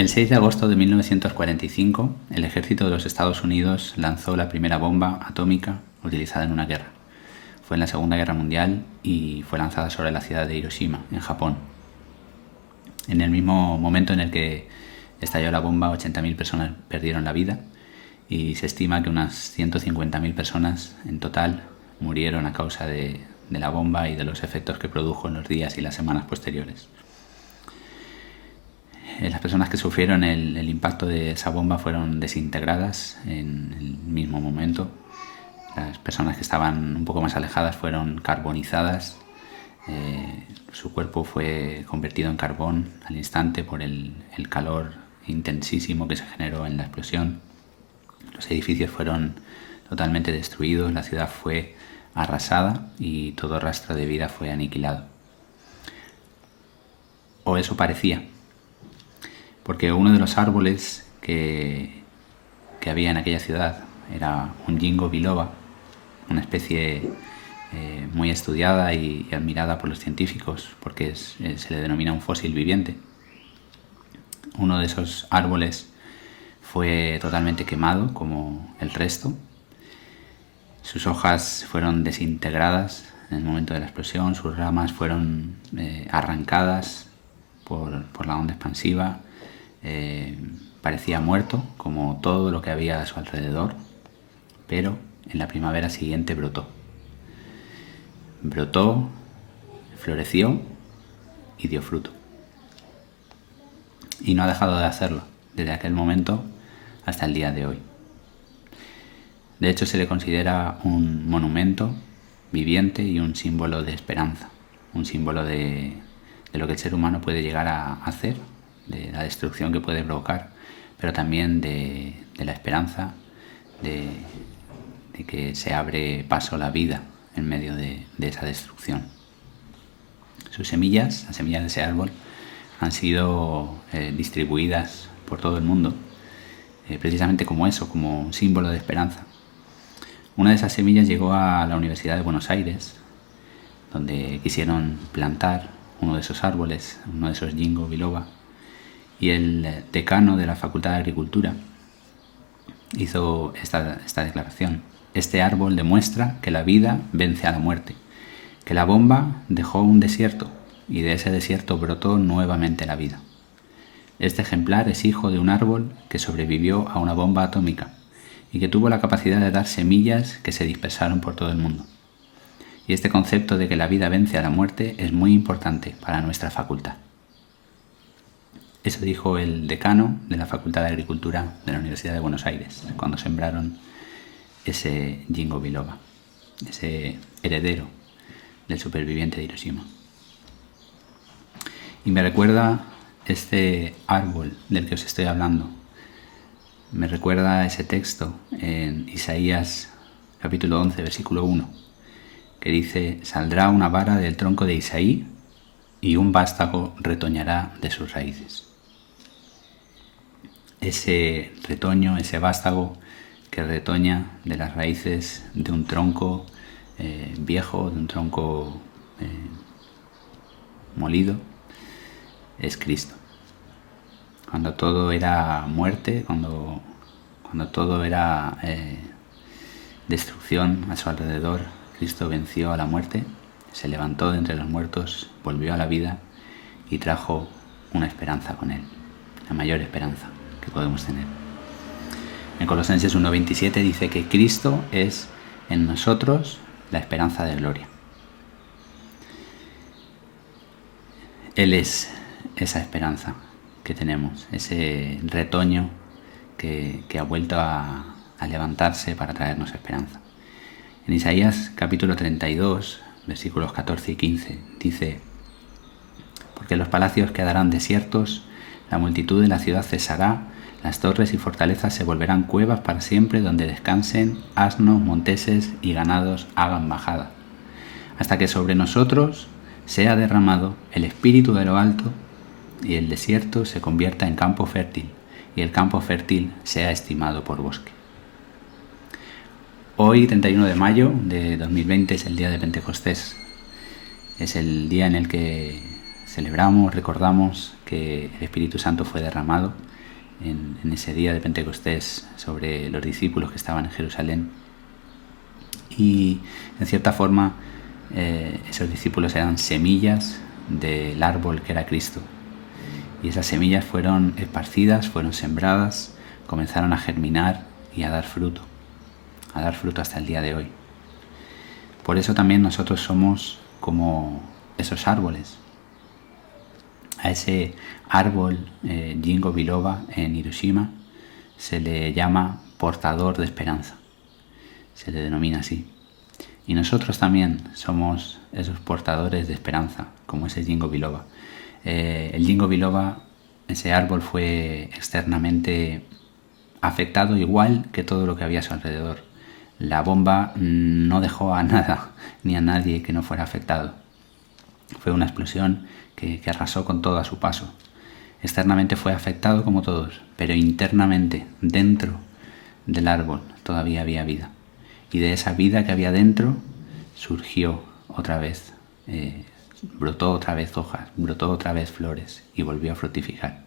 El 6 de agosto de 1945, el ejército de los Estados Unidos lanzó la primera bomba atómica utilizada en una guerra. Fue en la Segunda Guerra Mundial y fue lanzada sobre la ciudad de Hiroshima, en Japón. En el mismo momento en el que estalló la bomba, 80.000 personas perdieron la vida y se estima que unas 150.000 personas en total murieron a causa de la bomba y de los efectos que produjo en los días y las semanas posteriores. Las personas que sufrieron el impacto de esa bomba fueron desintegradas en el mismo momento. Las personas que estaban un poco más alejadas fueron carbonizadas. Su cuerpo fue convertido en carbón al instante por el calor intensísimo que se generó en la explosión. Los edificios fueron totalmente destruidos, la ciudad fue arrasada y todo rastro de vida fue aniquilado. O eso parecía, porque uno de los árboles que había en aquella ciudad era un ginkgo biloba, una especie muy estudiada y admirada por los científicos porque se le denomina un fósil viviente. Uno de esos árboles fue totalmente quemado como el resto. Sus hojas fueron desintegradas en el momento de la explosión, sus ramas fueron arrancadas por la onda expansiva. Parecía muerto como todo lo que había a su alrededor, pero en la primavera siguiente brotó, floreció y dio fruto. Y no ha dejado de hacerlo desde aquel momento hasta el día de hoy. De hecho, se le considera un monumento viviente y un símbolo de esperanza, un símbolo de lo que el ser humano puede llegar a hacer, de la destrucción que puede provocar, pero también de la esperanza de que se abre paso a la vida en medio de esa destrucción. Sus semillas, las semillas de ese árbol, han sido distribuidas por todo el mundo, precisamente como eso, como un símbolo de esperanza. Una de esas semillas llegó a la Universidad de Buenos Aires, donde quisieron plantar uno de esos árboles, uno de esos ginkgo biloba, y el decano de la Facultad de Agricultura hizo esta declaración: este árbol demuestra que la vida vence a la muerte, que la bomba dejó un desierto y de ese desierto brotó nuevamente la vida. Este ejemplar es hijo de un árbol que sobrevivió a una bomba atómica y que tuvo la capacidad de dar semillas que se dispersaron por todo el mundo. Y este concepto de que la vida vence a la muerte es muy importante para nuestra facultad. Eso dijo el decano de la Facultad de Agricultura de la Universidad de Buenos Aires cuando sembraron ese ginkgo biloba, ese heredero del superviviente de Hiroshima. Y me recuerda este árbol del que os estoy hablando, me recuerda ese texto en Isaías capítulo 11, versículo 1, que dice: saldrá una vara del tronco de Isaí y un vástago retoñará de sus raíces. Ese retoño, ese vástago que retoña de las raíces de un tronco viejo, de un tronco molido, es Cristo. Cuando todo era muerte, cuando todo era destrucción a su alrededor, Cristo venció a la muerte, se levantó de entre los muertos, volvió a la vida y trajo una esperanza con él, la mayor esperanza que podemos tener. En Colosenses 1:27 dice que Cristo es en nosotros la esperanza de gloria. Él es esa esperanza que tenemos, ese retoño que ha vuelto a levantarse para traernos esperanza. En Isaías capítulo 32, versículos 14 y 15, dice: porque los palacios quedarán desiertos, la multitud de la ciudad cesará, las torres y fortalezas se volverán cuevas para siempre, donde descansen asnos, monteses y ganados hagan bajada, hasta que sobre nosotros sea derramado el espíritu de lo alto y el desierto se convierta en campo fértil y el campo fértil sea estimado por bosque. Hoy, 31 de mayo de 2020, es el día de Pentecostés. Es el día en el que celebramos, recordamos que el Espíritu Santo fue derramado en ese día de Pentecostés sobre los discípulos que estaban en Jerusalén. Y en cierta forma esos discípulos eran semillas del árbol que era Cristo. Y esas semillas fueron esparcidas, fueron sembradas, comenzaron a germinar y a dar fruto hasta el día de hoy. Por eso también nosotros somos como esos árboles. A ese árbol Ginkgo biloba en Hiroshima se le llama portador de esperanza, se le denomina así. Y nosotros también somos esos portadores de esperanza, como ese Ginkgo biloba. El Ginkgo biloba, ese árbol, fue externamente afectado igual que todo lo que había a su alrededor. La bomba no dejó a nada ni a nadie que no fuera afectado. Fue una explosión que arrasó con todo a su paso. Externamente fue afectado como todos, pero internamente, dentro del árbol, todavía había vida. Y de esa vida que había dentro surgió otra vez, brotó otra vez hojas, brotó otra vez flores y volvió a fructificar.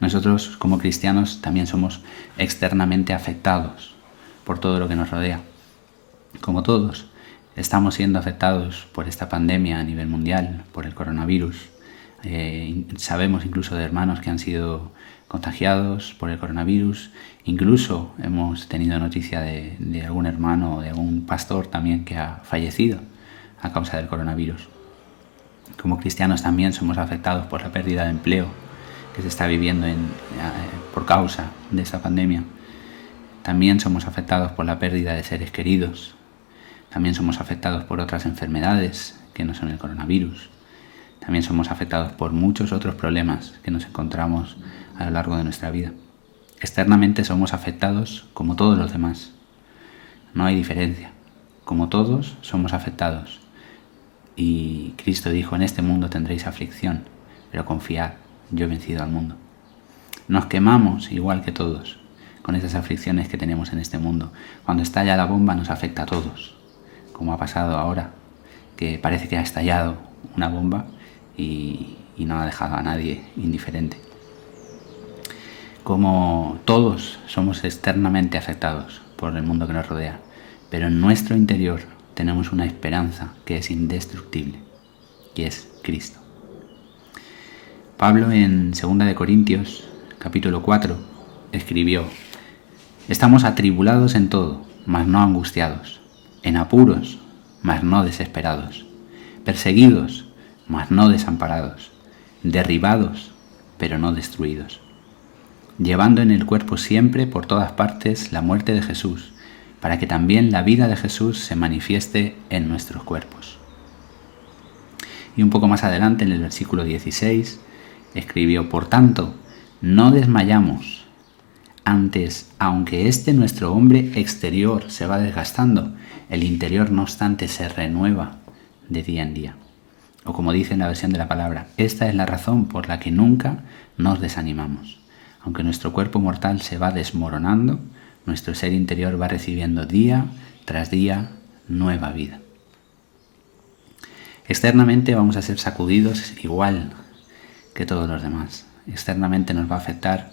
Nosotros como cristianos también somos externamente afectados por todo lo que nos rodea. Como todos, estamos siendo afectados por esta pandemia a nivel mundial, por el coronavirus. Sabemos incluso de hermanos que han sido contagiados por el coronavirus. Incluso hemos tenido noticia de algún hermano o de algún pastor también que ha fallecido a causa del coronavirus. Como cristianos también somos afectados por la pérdida de empleo que se está viviendo por causa de esta pandemia. También somos afectados por la pérdida de seres queridos. También somos afectados por otras enfermedades que no son el coronavirus. También somos afectados por muchos otros problemas que nos encontramos a lo largo de nuestra vida. Externamente somos afectados como todos los demás. No hay diferencia. Como todos somos afectados. Y Cristo dijo: en este mundo tendréis aflicción, pero confiad, yo he vencido al mundo. Nos quemamos igual que todos con esas aflicciones que tenemos en este mundo. Cuando estalla la bomba nos afecta a todos, como ha pasado ahora, que parece que ha estallado una bomba y no ha dejado a nadie indiferente. Como todos somos externamente afectados por el mundo que nos rodea, pero en nuestro interior tenemos una esperanza que es indestructible, que es Cristo. Pablo en 2 de Corintios, capítulo 4, escribió: estamos atribulados en todo, mas no angustiados, en apuros, mas no desesperados, perseguidos, mas no desamparados, derribados, pero no destruidos, llevando en el cuerpo siempre por todas partes la muerte de Jesús, para que también la vida de Jesús se manifieste en nuestros cuerpos. Y un poco más adelante, en el versículo 16, escribió: por tanto, no desmayamos. Antes, aunque nuestro hombre exterior se va desgastando, el interior no obstante se renueva de día en día. O como dice en la versión de la palabra: esta es la razón por la que nunca nos desanimamos. Aunque nuestro cuerpo mortal se va desmoronando, nuestro ser interior va recibiendo día tras día nueva vida. Externamente vamos a ser sacudidos igual que todos los demás. Externamente nos va a afectar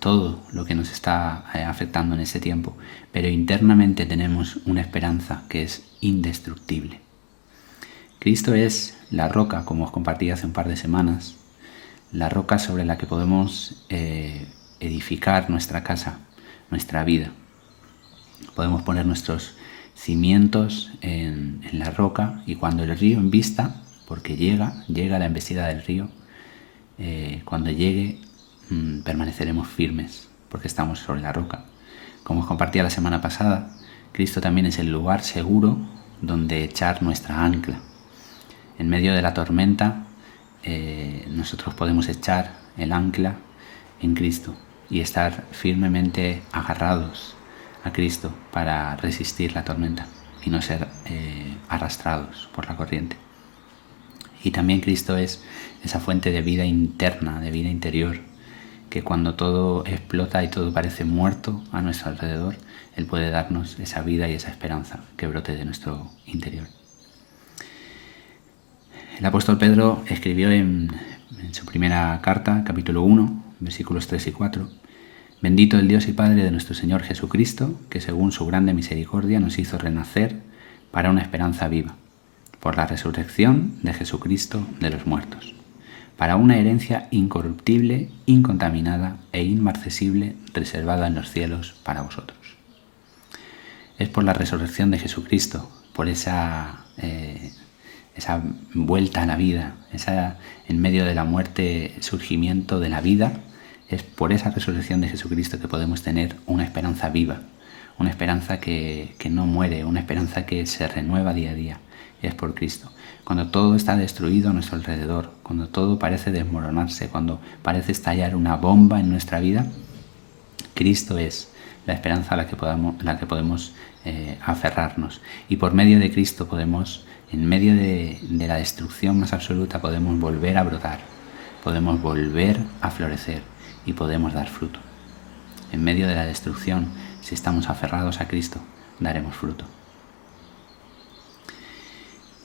todo lo que nos está afectando en este tiempo, pero internamente tenemos una esperanza que es indestructible. Cristo es la roca, como os compartí hace un par de semanas, la roca sobre la que podemos edificar nuestra casa, nuestra vida. Podemos poner nuestros cimientos en la roca, y cuando el río embista, porque llega la embestida del río, cuando llegue permaneceremos firmes porque estamos sobre la roca. Como os compartía la semana pasada, Cristo también es el lugar seguro donde echar nuestra ancla. En medio de la tormenta nosotros podemos echar el ancla en Cristo y estar firmemente agarrados a Cristo para resistir la tormenta y no ser arrastrados por la corriente. Y también Cristo es esa fuente de vida interna, de vida interior, que cuando todo explota y todo parece muerto a nuestro alrededor, Él puede darnos esa vida y esa esperanza que brote de nuestro interior. El apóstol Pedro escribió en su primera carta, capítulo 1, versículos 3 y 4. Bendito el Dios y Padre de nuestro Señor Jesucristo, que según su grande misericordia nos hizo renacer para una esperanza viva, por la resurrección de Jesucristo de los muertos, para una herencia incorruptible, incontaminada e inmarcesible, reservada en los cielos para vosotros. Es por la resurrección de Jesucristo, por esa vuelta a la vida, en medio de la muerte, surgimiento de la vida. Es por esa resurrección de Jesucristo que podemos tener una esperanza viva, una esperanza que no muere, una esperanza que se renueva día a día. Es por Cristo. Cuando todo está destruido a nuestro alrededor, cuando todo parece desmoronarse, cuando parece estallar una bomba en nuestra vida, Cristo es la esperanza a la que podemos aferrarnos. Y por medio de Cristo podemos, en medio de la destrucción más absoluta, podemos volver a brotar, podemos volver a florecer y podemos dar fruto. En medio de la destrucción, si estamos aferrados a Cristo, daremos fruto.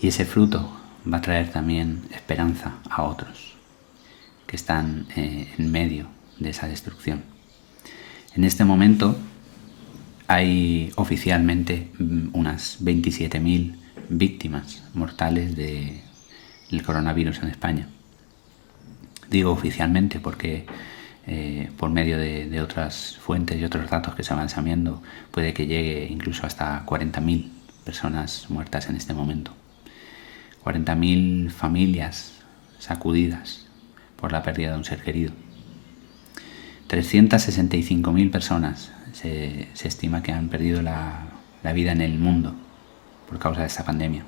Y ese fruto va a traer también esperanza a otros que están en medio de esa destrucción. En este momento hay oficialmente unas 27.000 víctimas mortales del coronavirus en España. Digo oficialmente porque por medio de otras fuentes y otros datos que se van sabiendo puede que llegue incluso hasta 40.000 personas muertas en este momento. 40.000 familias sacudidas por la pérdida de un ser querido. 365.000 personas se estima que han perdido la vida en el mundo por causa de esta pandemia.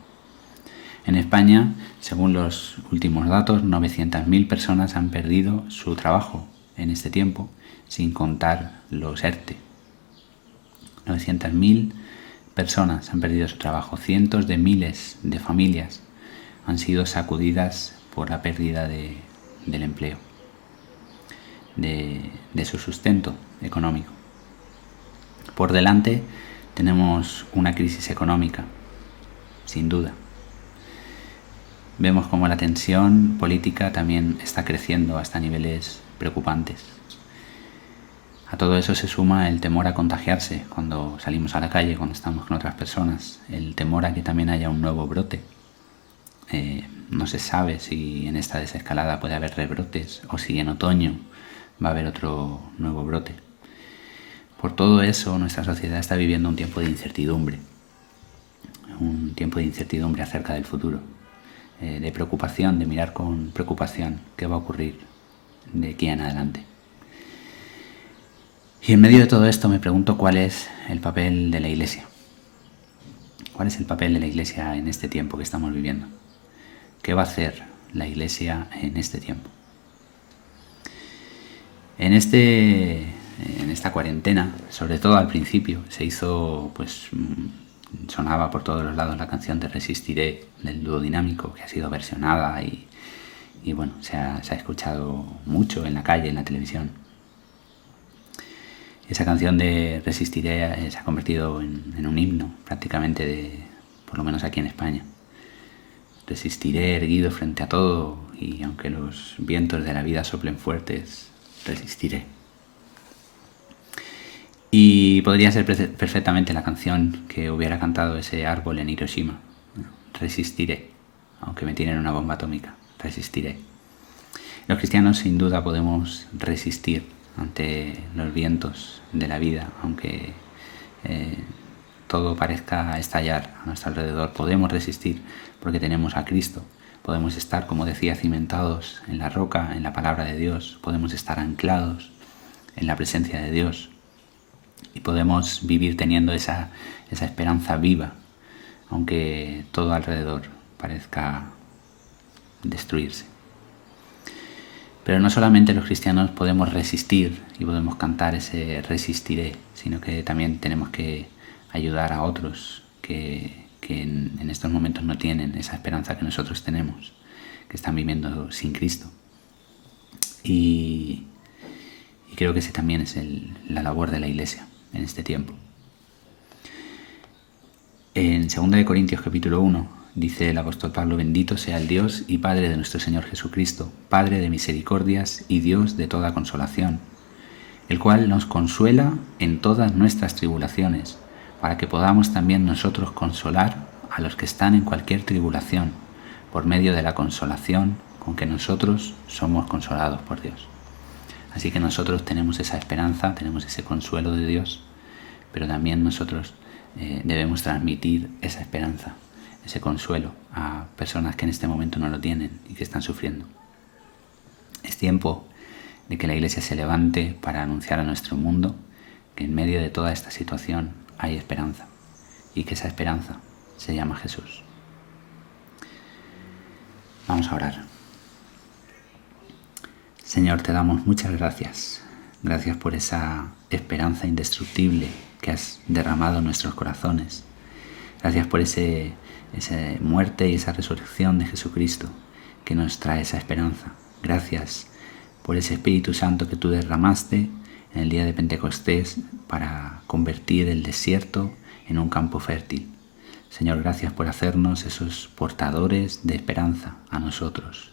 En España, según los últimos datos, 900.000 personas han perdido su trabajo en este tiempo, sin contar los ERTE. 900.000 personas han perdido su trabajo. Cientos de miles de familias han sido sacudidas por la pérdida del empleo, de su sustento económico. Por delante tenemos una crisis económica, sin duda. Vemos como la tensión política también está creciendo hasta niveles preocupantes. A todo eso se suma el temor a contagiarse cuando salimos a la calle, cuando estamos con otras personas, el temor a que también haya un nuevo brote. No se sabe si en esta desescalada puede haber rebrotes o si en otoño va a haber otro nuevo brote. Por todo eso, nuestra sociedad está viviendo un tiempo de incertidumbre acerca del futuro, de preocupación, de mirar con preocupación qué va a ocurrir de aquí en adelante. Y en medio de todo esto me pregunto cuál es el papel de la Iglesia. ¿Cuál es el papel de la Iglesia en este tiempo que estamos viviendo? ¿Qué va a hacer la Iglesia en este tiempo? En esta cuarentena, sobre todo al principio, se hizo, sonaba por todos los lados la canción de Resistiré del dúo Dinámico, que ha sido versionada y bueno, se ha escuchado mucho en la calle, en la televisión. Esa canción de Resistiré se ha convertido en un himno prácticamente, por lo menos aquí en España. Resistiré erguido frente a todo y aunque los vientos de la vida soplen fuertes, resistiré. Y podría ser perfectamente la canción que hubiera cantado ese árbol en Hiroshima. Resistiré, aunque me tienen una bomba atómica, resistiré. Los cristianos sin duda podemos resistir ante los vientos de la vida, aunque todo parezca estallar a nuestro alrededor. Podemos resistir porque tenemos a Cristo. Podemos estar, como decía, cimentados en la roca, en la palabra de Dios. Podemos estar anclados en la presencia de Dios. Y podemos vivir teniendo esa esperanza viva, aunque todo alrededor parezca destruirse. Pero no solamente los cristianos podemos resistir y podemos cantar ese resistiré, sino que también tenemos que ayudar a otros que en estos momentos no tienen esa esperanza que nosotros tenemos, que están viviendo sin Cristo. Y creo que ese también es la labor de la Iglesia en este tiempo. En 2 Corintios capítulo 1 Dice el apóstol Pablo: bendito sea el Dios y Padre de nuestro Señor Jesucristo, Padre de misericordias y Dios de toda consolación, el cual nos consuela en todas nuestras tribulaciones, para que podamos también nosotros consolar a los que están en cualquier tribulación, por medio de la consolación con que nosotros somos consolados por Dios. Así que nosotros tenemos esa esperanza, tenemos ese consuelo de Dios, pero también nosotros debemos transmitir esa esperanza, ese consuelo a personas que en este momento no lo tienen y que están sufriendo. Es tiempo de que la Iglesia se levante para anunciar a nuestro mundo que en medio de toda esta situación hay esperanza, y que esa esperanza se llama Jesús. Vamos a orar. Señor, te damos muchas gracias. Gracias por esa esperanza indestructible que has derramado en nuestros corazones. Gracias por esa muerte y esa resurrección de Jesucristo que nos trae esa esperanza. Gracias por ese Espíritu Santo que tú derramaste en el día de Pentecostés para convertir el desierto en un campo fértil. Señor, gracias por hacernos esos portadores de esperanza a nosotros.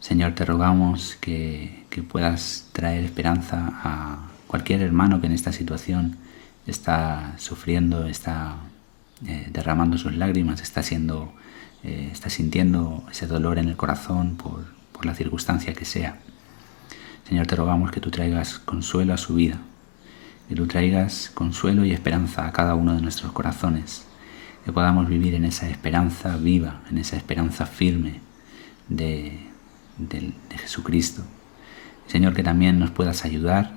Señor, te rogamos que puedas traer esperanza a cualquier hermano que en esta situación está sufriendo, está derramando sus lágrimas, está sintiendo ese dolor en el corazón por la circunstancia que sea. Señor, te rogamos que tú traigas consuelo a su vida, que tú traigas consuelo y esperanza a cada uno de nuestros corazones, que podamos vivir en esa esperanza viva, en esa esperanza firme de Jesucristo. Señor, que también nos puedas ayudar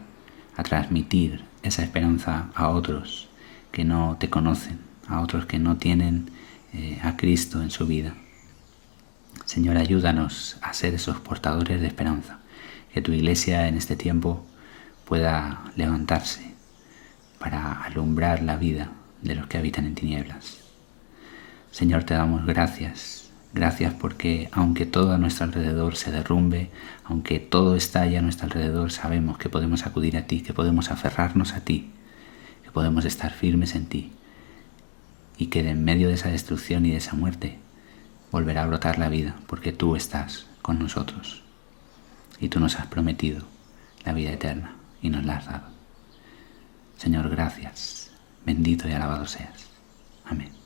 a transmitir esa esperanza a otros que no te conocen, a otros que no tienen a Cristo en su vida. Señor, ayúdanos a ser esos portadores de esperanza, que tu Iglesia en este tiempo pueda levantarse para alumbrar la vida de los que habitan en tinieblas. Señor, te damos gracias. Gracias porque aunque todo a nuestro alrededor se derrumbe, aunque todo estalle a nuestro alrededor, sabemos que podemos acudir a ti, que podemos aferrarnos a ti, que podemos estar firmes en ti, y que en medio de esa destrucción y de esa muerte volverá a brotar la vida, porque tú estás con nosotros y tú nos has prometido la vida eterna y nos la has dado. Señor, gracias. Bendito y alabado seas. Amén.